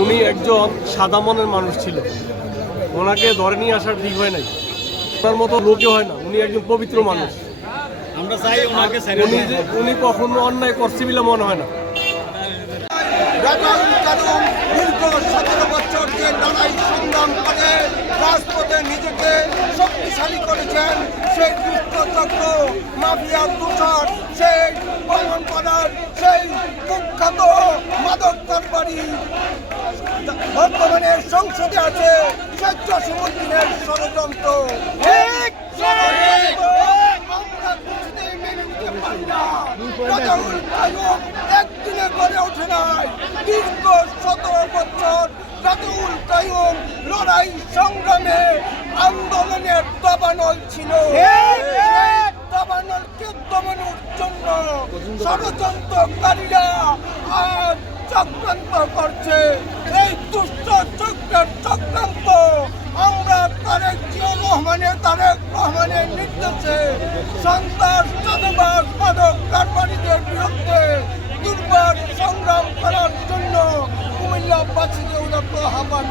উনি একজন সাদা মনের মানুষ ছিল, ওনাকে ধরে নিয়ে আসার ঠিক হয় নাই। ওনার মতো লোকে হয় না, উনি একজন পবিত্র মানুষ। আমরা চাই ওনাকে উনি কখনো অন্যায় করছে বলে মনে হয় না। দীর্ঘ 17 বছর যে লড়াই সংগ্রাম করে রাজপথে নিজেকে শক্তিশালী করেছেন, সেই দুষ্ট চক্র মাফিয়া তুষার, সেই পাড়ার সেই কুখ্যাত মাদক কারবারি বর্তমানে সংসদে আছে স্বেচ্ছাসেবকের ষড়যন্ত্র। আমরা কিছুতেই মেনে নিতে পারি না। রাজাউল কাইয়ুম একদিনে গড়ে ওঠে নাই, দীর্ঘ 17 বছর রাজাউল কাইয়ুম লড়াই সংগ্রামে আন্দোলনের দাবানল ছিল। দাবানলকে দমানোর জন্য ষড়যন্ত্রকারীরা আজ চক্রান্ত করছে। এই দুষ্ট চক্রের চক্রান্ত আমরা তারেক রহমানের নির্দেশে সন্ত্রাস, চাঁদাবাজ, মাদক কারবারিদের বিরুদ্ধে দুর্বার সংগ্রাম করার জন্য কুমিল্লাবাসীকে আহ্বান